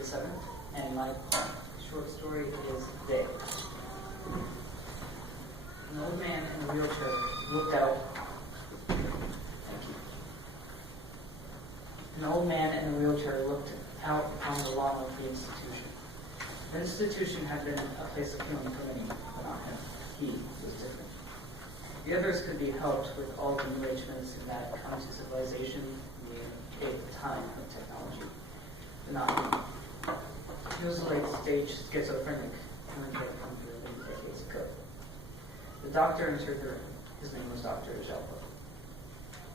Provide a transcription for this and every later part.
grade 7th, and my short story is Day. An old man in a wheelchair looked out. Thank you. An old man in a wheelchair looked out on the lawn of the institution. The institution had been a place of healing for many, but not him. He was different. The others could be helped with all the new age medicine that comes to civilization in the time of technology, but not him. He was a late-stage schizophrenic who had come through many decades ago. The doctor entered the room. His name was Dr. Jalpa.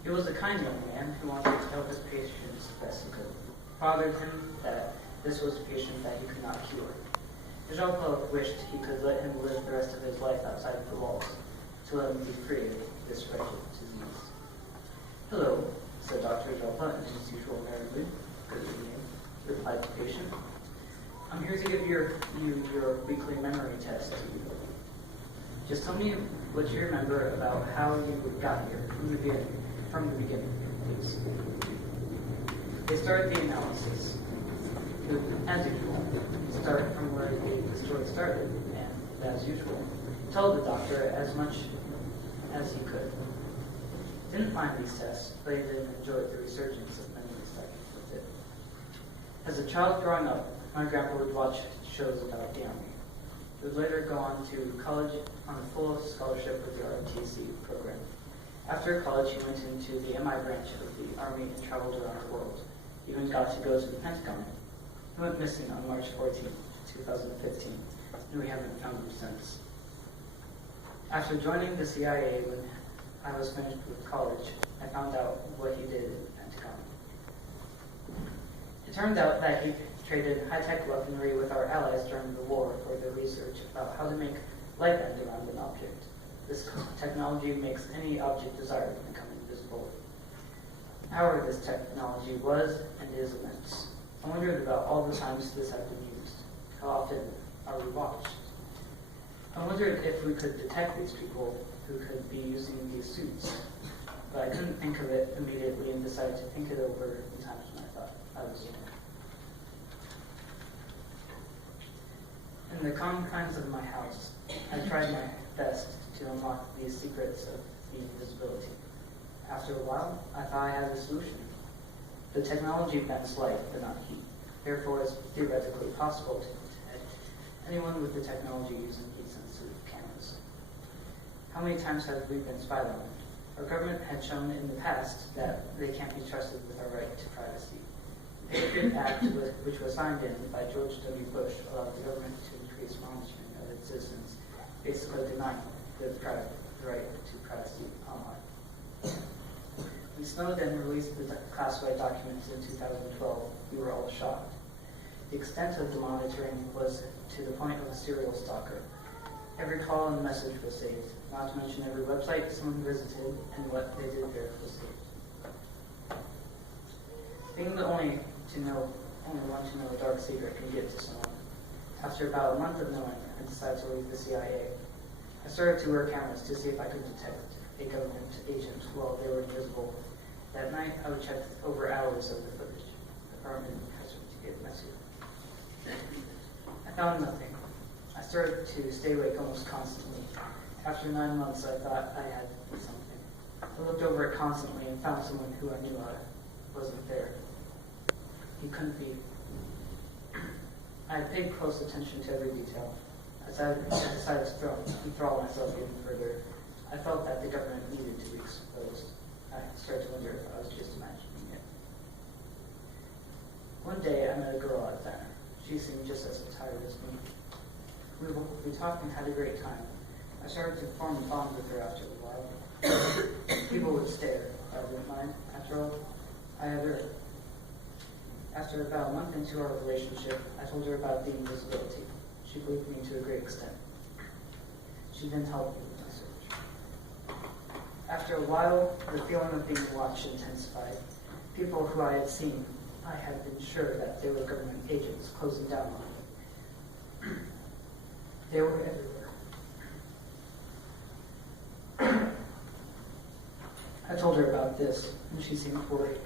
He was a kind young man who wanted to help his patients the best he could. It bothered him that this was a patient that he could not cure. Jalpa wished he could let him live the rest of his life outside the walls, to let him be free of this wretched disease. "Hello," said Dr. Jalpa in his usual merry mood. "Good evening," replied the patient. "I'm here to give you your weekly memory test. Just tell me what you remember about how you got here from the beginning, please." They started the analysis. As usual, start from where the story started, and as usual, told the doctor as much as he could. He didn't find these tests, but he did enjoy the resurgence of memories that came with it. As a child growing up, my grandpa would watch shows about the Army. He would later go on to college on a full scholarship with the ROTC program. After college, he went into the MI branch of the Army and traveled around the world. He even got to go to the Pentagon. He went missing on March 14, 2015, and we haven't found him since. After joining the CIA when I was finished with college, I found out what he did in the Pentagon. It turned out that he traded high-tech weaponry with our allies during the war for the research about how to make light bend around an object. This technology makes any object desired become invisible. However, this technology was and is immense. I wondered about all the times this had been used. How often are we watched? I wondered if we could detect these people who could be using these suits, but I couldn't think of it immediately and decided to think it over in times when I thought I was young. In the confines of my house, I tried my best to unlock these secrets of the invisibility. After a while, I thought I had a solution. The technology bends light, but not heat. Therefore, it's theoretically possible to detect anyone with the technology using heat-sensitive cameras. How many times have we been spied on? Our government had shown in the past that they can't be trusted with our right to privacy. The Patriot Act, which was signed in by George W. Bush, allowed the government to increase monitoring of its citizens, basically denying the right to privacy online. When Snowden released the classified documents in 2012, we were all shocked. The extent of the monitoring was to the point of a serial stalker. Every call and message was saved, not to mention every website someone visited and what they did there was saved. Being the only one to know a dark secret can get to someone. After about a month of knowing, I decided to leave the CIA. I started to wear cameras to see if I could detect a government agent while they were invisible. That night, I would check over hours of the footage. The apartment has to get messy. I found nothing. I started to stay awake almost constantly. After 9 months, I thought I had something. I looked over it constantly and found someone who I knew wasn't there. He couldn't be. I had paid close attention to every detail. I decided to enthrall myself even further. I felt that the government needed to be exposed. I started to wonder if I was just imagining it. One day, I met a girl at dinner. She seemed just as tired as me. We talked and had a great time. I started to form a bond with her after a while. People would stare. I didn't mind. After all, I had her. After about a month into our relationship, I told her about the invisibility. She believed me to a great extent. She then helped me with my search. After a while, the feeling of being watched intensified. People who I had seen, I had been sure that they were government agents closing down on me. They were everywhere. I told her about this, and she seemed worried.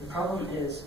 The problem is,